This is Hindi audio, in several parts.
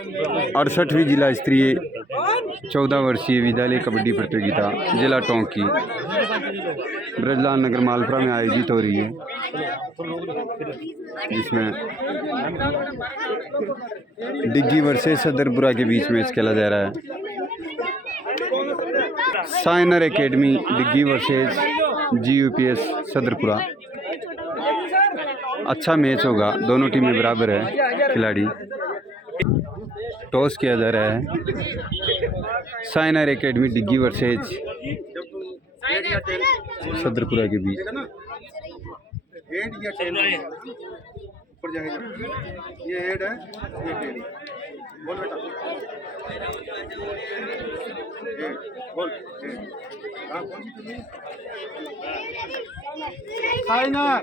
68वीं जिला स्तरीय 14 वर्षीय विद्यालय कबड्डी प्रतियोगिता जिला टोंक की ब्रजलाल नगर मालपुरा में आयोजित हो रही है, जिसमें डिग्गी वर्सेस सदरपुरा के बीच मैच खेला जा रहा है। साइनर एकेडमी डिग्गी वर्सेस GUPS सदरपुरा। अच्छा मैच होगा, दोनों टीमें बराबर है खिलाड़ी। टॉस किया जा रहा है। साइनर एकेडमी डिग्गी वर्सेज सदरपुरा के बीच। ये हेड है, ये टेढ़ी। बोल बेटा, बोल। Signer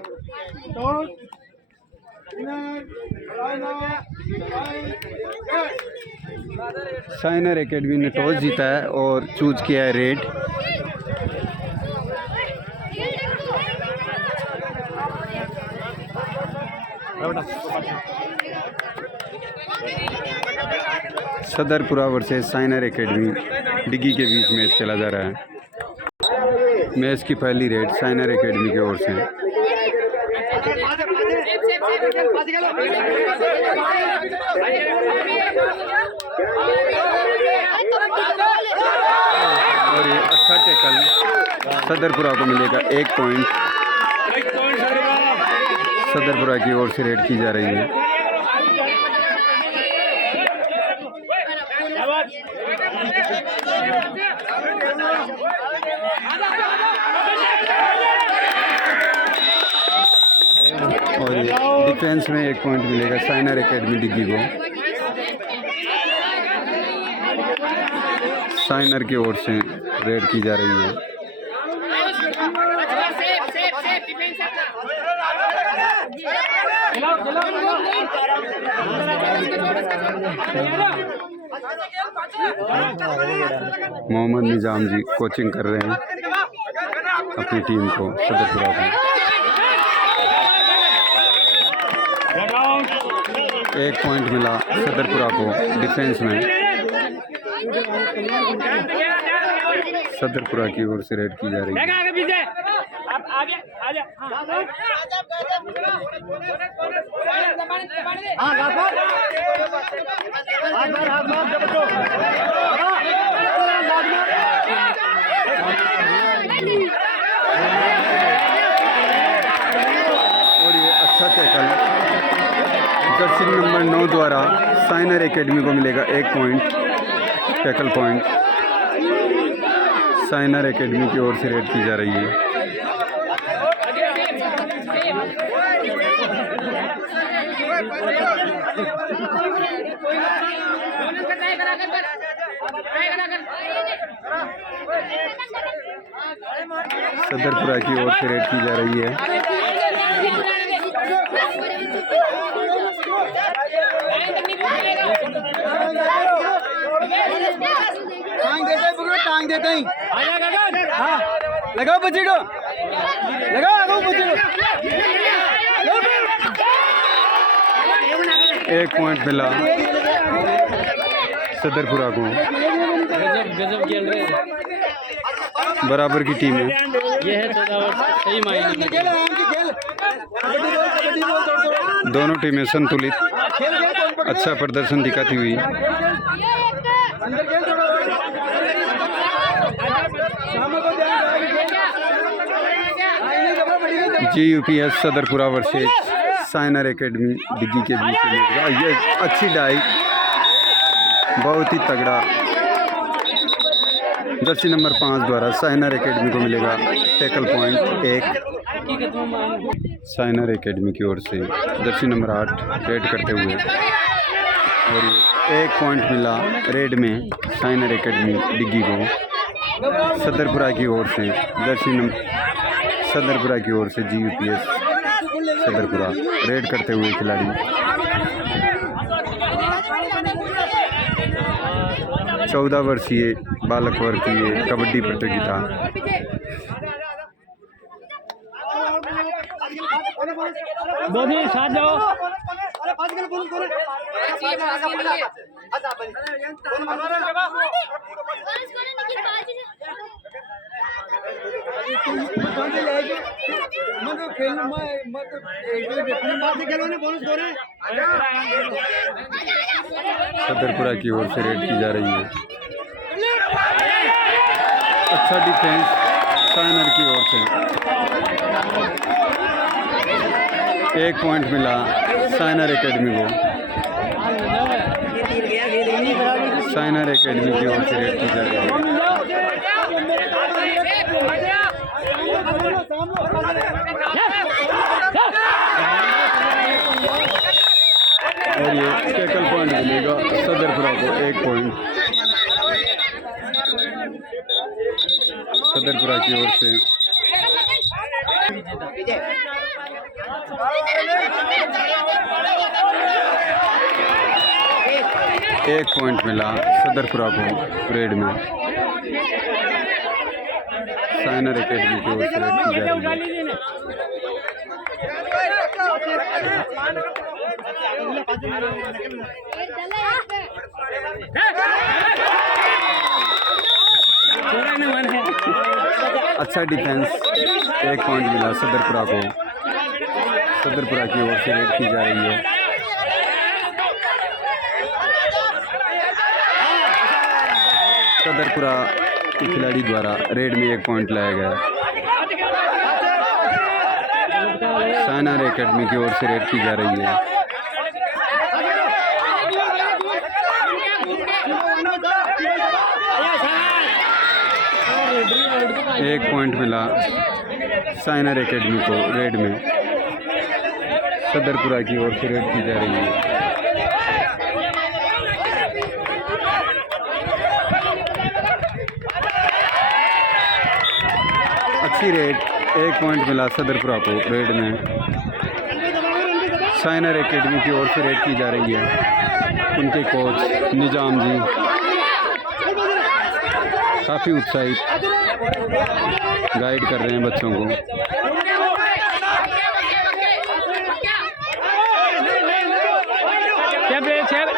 toss. साइनर एकेडमी ने टॉस जीता है और चूज किया है रेड। सदरपुरा वर्सेस साइनर एकेडमी डिग्गी के बीच मैच खेला जा रहा है। मैच की पहली रेड साइनर एकेडमी की ओर से। और ये अच्छा टैकल सदरपुरा को मिलेगा 1 पॉइंट। सदरपुरा की ओर से रेड की जा रही है। और डिफेंस में 1 पॉइंट मिलेगा साइनर एकेडमी डिग्गी को। साइनर की ओर से रेड की जा रही है। मोहम्मद निजाम जी कोचिंग कर रहे हैं अपनी टीम को सदरपुरा को। 1 पॉइंट मिला सदरपुरा को डिफेंस में। सदरपुरा की ओर से रेड की जा रही है। और ये अच्छा टैकल जर्सी नंबर 9 द्वारा साइनर एकेडमी को मिलेगा 1 point tackle point. Signer academy की ओर से रेड की जा रही है। सदरपुरा की ओर से रेड की जा रही है। टांग देते ही हाँ, लगाओ बच्चे को, लगाओ बच्चे को। 1 पॉइंट मिला सदरपुरा को। गजब खेल रहे हैं, बराबर की टीम है। ये है सही मायने में दोनों टीमें संतुलित अच्छा प्रदर्शन दिखाती हुई। GUPS सदरपुरा वर्सेस साइनर एकेडमी डिग्गी के बीच में ये अच्छी डाई, बहुत ही तगड़ा। जर्सी नंबर 5 द्वारा साइनर एकेडमी को मिलेगा टैकल पॉइंट 1। साइनर एकेडमी की ओर से जर्सी नंबर 8 रेड करते हुए। और 1 पॉइंट मिला रेड में साइनर एकेडमी डिग्गी को। सदरपुरा की ओर से सदरपुरा की ओर से GUPS सदरपुरा रेड करते हुए खिलाड़ी। 14 वर्षीय बालक वर्ग की ये कबड्डी प्रतियोगिता। साथ जाओ। सदरपुरा की ओर से रेड की जा रही है। अच्छा डिफेंस साइनर की ओर से। 1 पॉइंट मिला साइनर एकेडमी को। साइनर एकेडमी की ओर से रेड की जा रही है। और ये टैकल पॉइंट मिलेगा सदरपुरा को। 1 पॉइंट सदरपुरा की ओर से। एक पॉइंट मिला सदरपुरा को रेड में। साइनर एकेडमी की ओर से रेड की जा रही है। अच्छा डिफेंस। 1 पॉइंट मिला सदरपुरा को। सदरपुरा की ओर से रेड की जा रही है। सदरपुरा के खिलाड़ी द्वारा रेड में 1 पॉइंट लाया गया। साइनर एकेडमी की ओर से रेड की जा रही है। एक पॉइंट मिला साइनर एकेडमी को रेड में। सदरपुरा की ओर से रेड की जा रही है। अच्छी रेड। 1 पॉइंट मिला सदरपुरा को रेड में। साइनर एकेडमी की ओर से रेड की जा रही है। उनके कोच निजाम जी काफ़ी उत्साहित गाइड कर रहे हैं बच्चों को।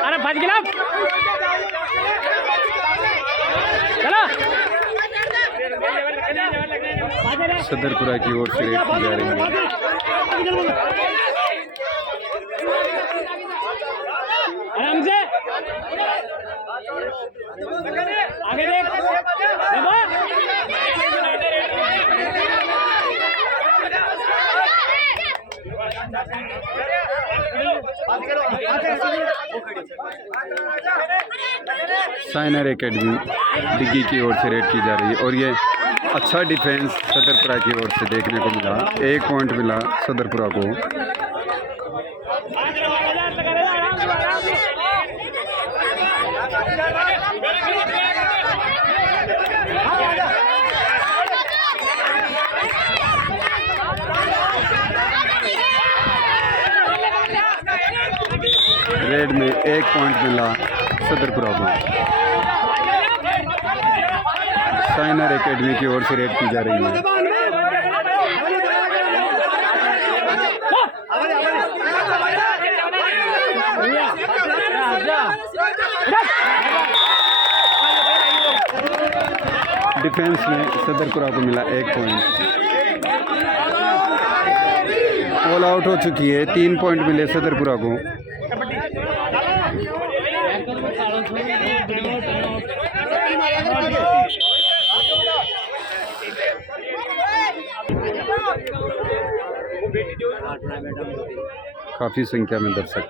अरे 5 गिलास चलो। सदरपुरा की ओर से रेड की जा रही है। आराम से आगे देख। साइनर एकेडमी डिग्गी की ओर से रेड की जा रही है। और ये अच्छा डिफेंस सदरपुरा की ओर से देखने को मिला। 1 पॉइंट मिला सदरपुरा को। रेड में 1 पॉइंट मिला सदरपुरा को। साइनर एकेडमी की ओर से रेड की जा रही है। डिफेंस में सदरपुरा को मिला 1 पॉइंट। ऑल आउट हो चुकी है। 3 पॉइंट मिले सदरपुरा को। काफी संख्या में दर्शक।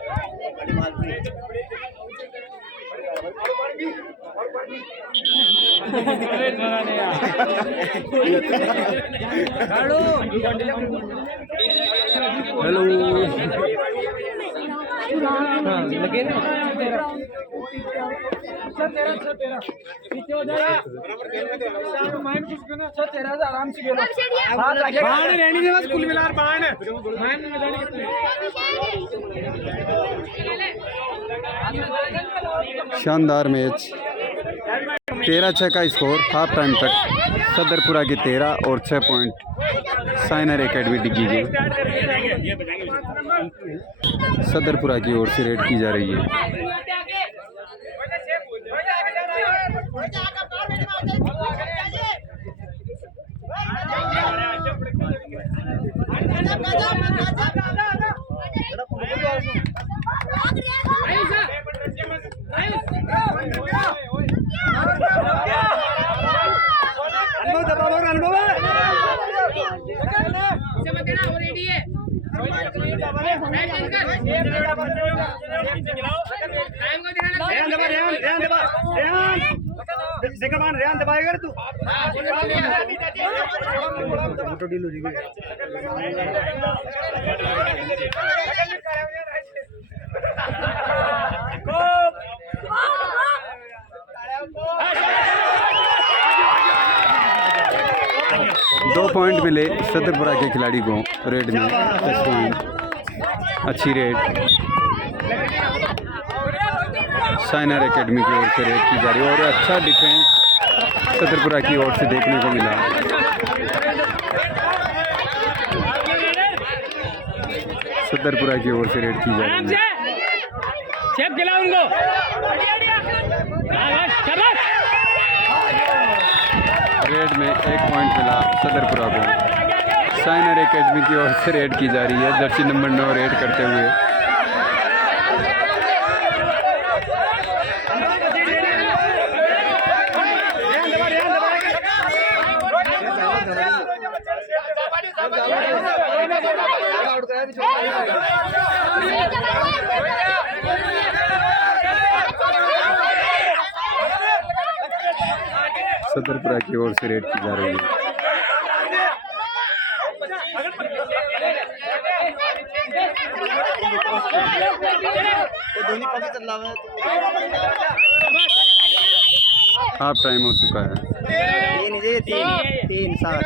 हेलो शानदार मैच। 13-6 का स्कोर हाफ टाइम तक। सदरपुरा के 13 और 6 पॉइंट साइनर एकेडमी डिग्गी के। सदरपुरा की ओर से रेड की जा रही है। दो पॉइंट मिले सदरपुरा के खिलाड़ी को रेड में। 10 पॉइंट, अच्छी रेड। साइनर एकेडमी की ओर से रेड की जा रही है और अच्छा डिफेंस सदरपुरा की ओर से देखने को मिला। सदरपुरा की ओर से रेड की जा रही है। रेड में 1 पॉइंट मिला सदरपुरा को। साइनर एकेडमी की ओर से रेड की जा रही है, जर्सी नंबर 9 रेड करते हुए। सदरपुरा की ओर से रेड की जा रही है। हाफ टाइम हो चुका है। 3 7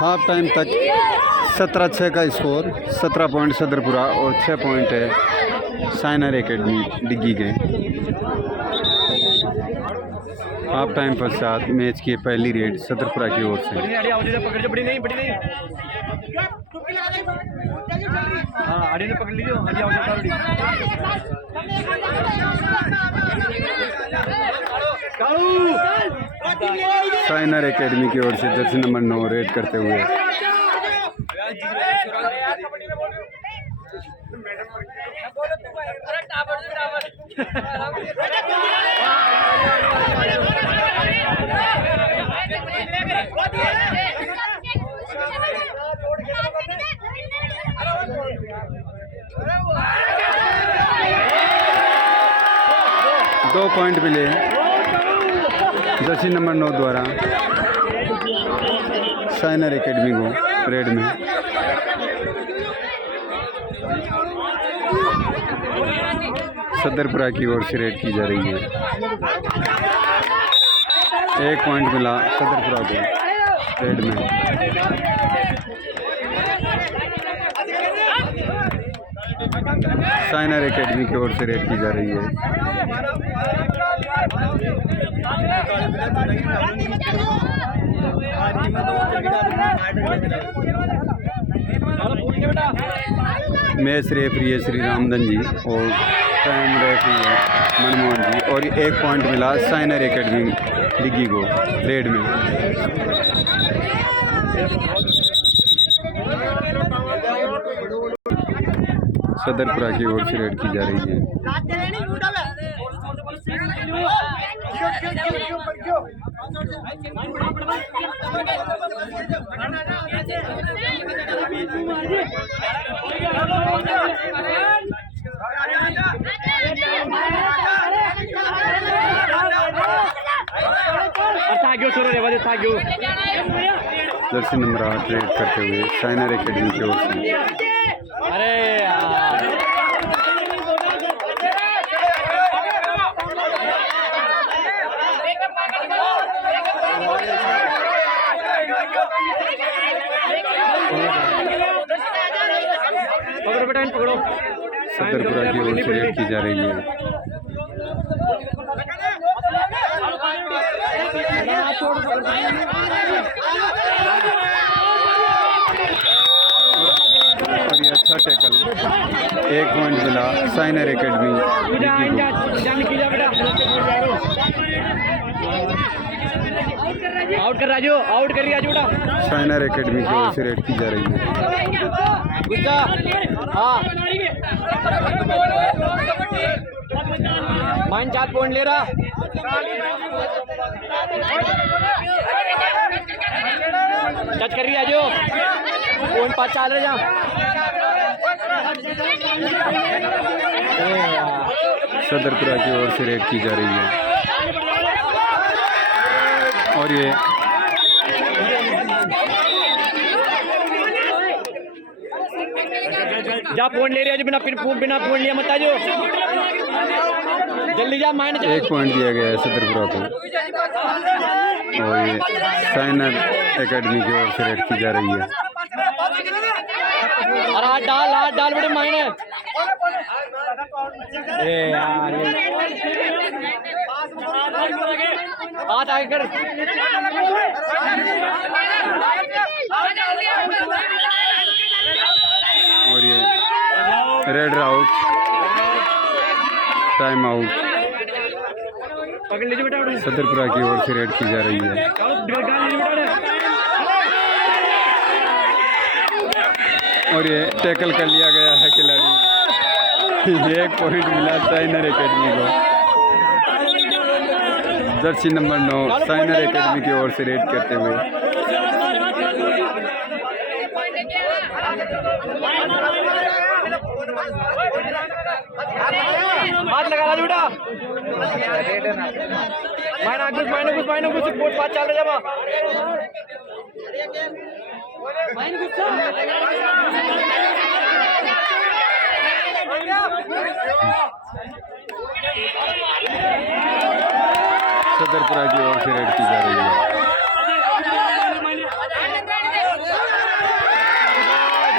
हाफ टाइम तक 17-6 का स्कोर। 17 पॉइंट सदरपुरा और 6 पॉइंट है साइनर एकेडमी डिग्गी के। हाफ टाइम पश्चात मैच की पहली रेड सदरपुरा की ओर से। साइनर एकेडमी की ओर से जर्सी नंबर 9 रेड करते हुए। दो पॉइंट मिले जर्सी नंबर 9 द्वारा साइनर एकेडमी को रेड में। सदरपुरा की ओर से रेड की जा रही है। 1 पॉइंट मिला सदरपुरा को रेड में। साइनर एकेडमी की ओर से रेड की जा रही है। मैच रेफरी है श्री रामधन जी और टाइम रेफरी है मनमोहन जी और 1 पॉइंट मिला साइनर एकेडमी डिग्गी को रेड में। सदरपुरा की ओर से रेड की जा रही है। जर्सी नंबर 8 रेड करते हुए साइनर एकेडमी की ओर से। अरे यार पॉइंट पकड़ो। सदरपुरा की ओर से रेड की जा रही है। और ये अच्छा टैकल, 1 पॉइंट मिला साइनर एकेडमी डिग्गी को। आउट कर राजू, आउट कर राजू बेटा। साइनर एकेडमी की ओर से रेड की जा रही है। गुस्सा हाँ माइन 4 पॉइंट ले रहा। टच कर रही है जो पॉइंट 5 चाल रहे जा। सदरपुरा की ओर से रेड की जा रही है। और ये जा पॉइंट ले रही है जो बिना पॉइंट लिया मत आजो। जल्दी जा माइन 1 पॉइंट दिया गया है सदरपुरा को। और ये साइनर एकेडमी की ओर से रेड की जा रही है। अरे हाथ डाल बेटे माइन है। यार हाथ आगे कर। और ये रेड आउट, टाइम आउट। पकड़ लीजिए बेटा। सदरपुरा की ओर से रेड की जा रही है। और ये टैकल कर लिया गया है खिलाड़ी। 1 पॉइंट मिला साइनर एकेडमी को। जर्सी नंबर 9 साइनर एकेडमी की ओर से रेड करते हुए। हाथ लगा रहा बेटा। माइनस कोट 5 चाल रहे जा। सदरपुरा की ओर से रेड की जा रही है।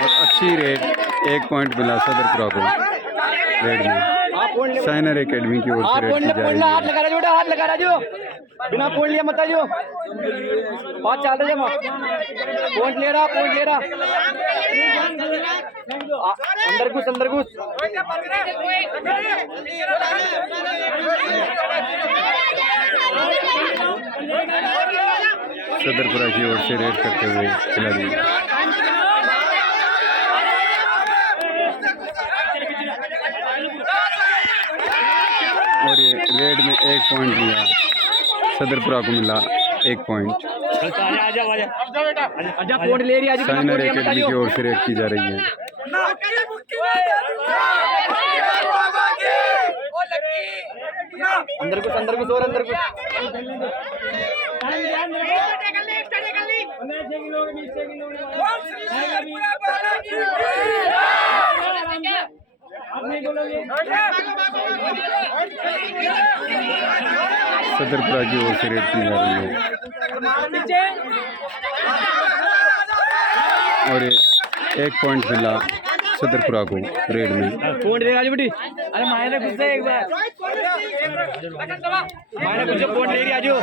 और अच्छी रेड, 1 पॉइंट मिला सदरपुरा को रेड में। साइनर एकेडमी की ओर से रेड की जा रही है। हाथ लगा रहा बेटा, हाथ लगा रहा जो बिना पॉइंट लिया मत आजो। 5 चाल रहे जा। पॉइंट ले रहा। अंदर घुस सदरपुरा की ओर से रेड करते हुए खिलाड़ी। और ये रेड में 1 पॉइंट लिया सदरपुरा को मिला 1 पॉइंट। साइनर एकेडमी की ओर से रेड की जा रही है। अंदर घुस और अंदर घुस। सदरपुरा की ओर से रेड की जा रही है। और ये 1 पॉइंट मिला सदरपुरा को रेड में। पॉइंट ले राजू बेटी। अरे मायने घुस एक बार। मायने कुछ पॉइंट ले राजू।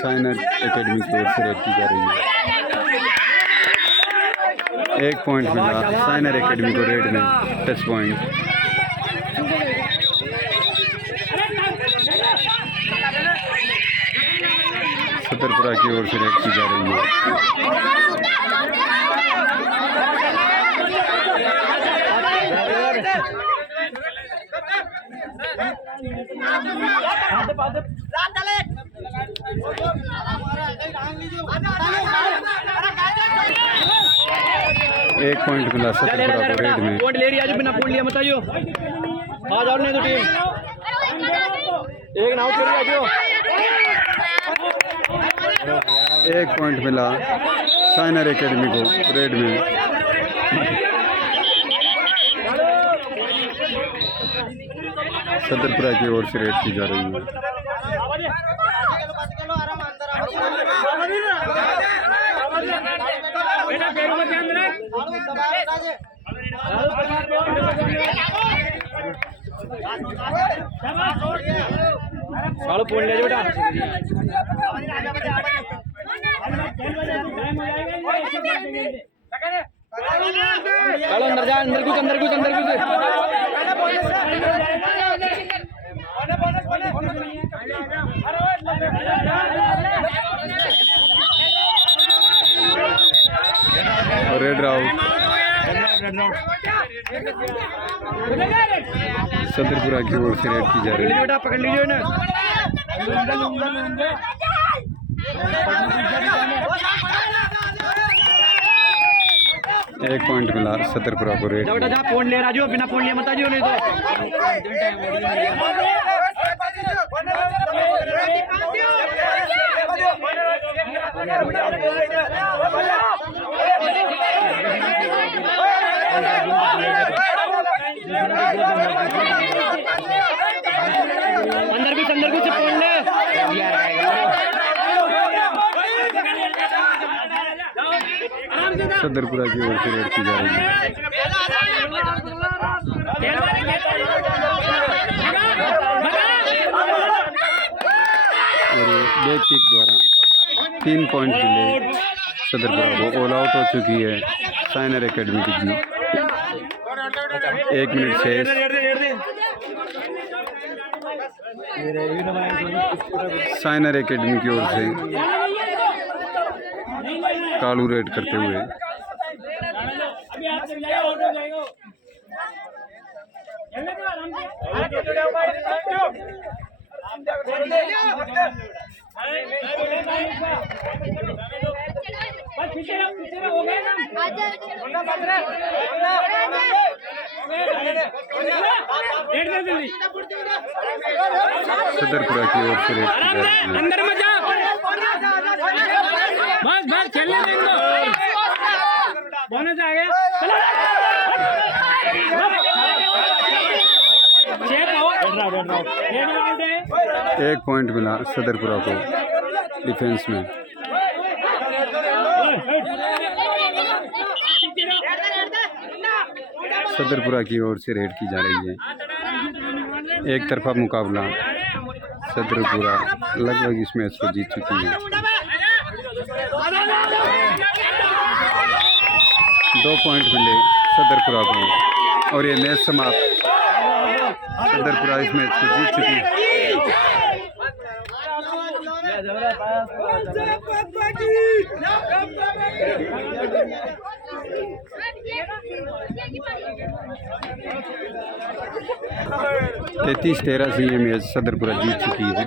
साइनर एकेडमी की ओर से रेड की जा रही है। 1 पॉइंट मिला साइनर एकेडमी को रेड में, टच पॉइंट। सदरपुरा की ओर से रेड की जा रही है। एक पॉइंट मिला सदरपुरा को रेड में। पॉइंट ले रही है बिना पॉइंट लिया मत आइयो। आ जाओ नहीं तो टीम एक नाउट कर रही है। 1 पॉइंट मिला साइनर एकेडमी को रेड में। सदरपुरा की ओर से रेड की जा रही है। सालो फोन ले बेटा चलो अंदर जा अंदर कुछ अंदर कुछ अंदर कुछ रेड आउट सदरपुरा की ओर से रेड की जा रही है। बेटा पकड़ लीजिए ना एक पॉइंट मिला सदरपुरा को रेड। बेटा जहाँ फोन ले राजू बिना फोन लिए मत आजियो नहीं तो अंदर कुछ फोन ले सदरपुरा की ओर से रेड की जा रही है और बैक किक द्वारा 3 पॉइंट मिले सदरपुरा को। ऑल आउट हो चुकी है साइनर एकेडमी की टीम। 1 मिनट शेष। साइनर एकेडमी की ओर से कालू रेड करते हुए सदरपुरा की ओर से रेड की जा रही है। अंदर मत जा बस बस खेलने देंगे बोनस आ गया एक पॉइंट मिला सदरपुरा को डिफेंस में। सदरपुरा की ओर से रेड की जा रही है। एक तरफा मुकाबला सदरपुरा लगभग इस मैच को जीत चुकी है। 2 पॉइंट मिले सदरपुरा को और ये मैच समाप्त। सदरपुरा इस मैच को जीत चुकी है। है 33-13 से ये मैच सदरपुरा जीत चुकी है।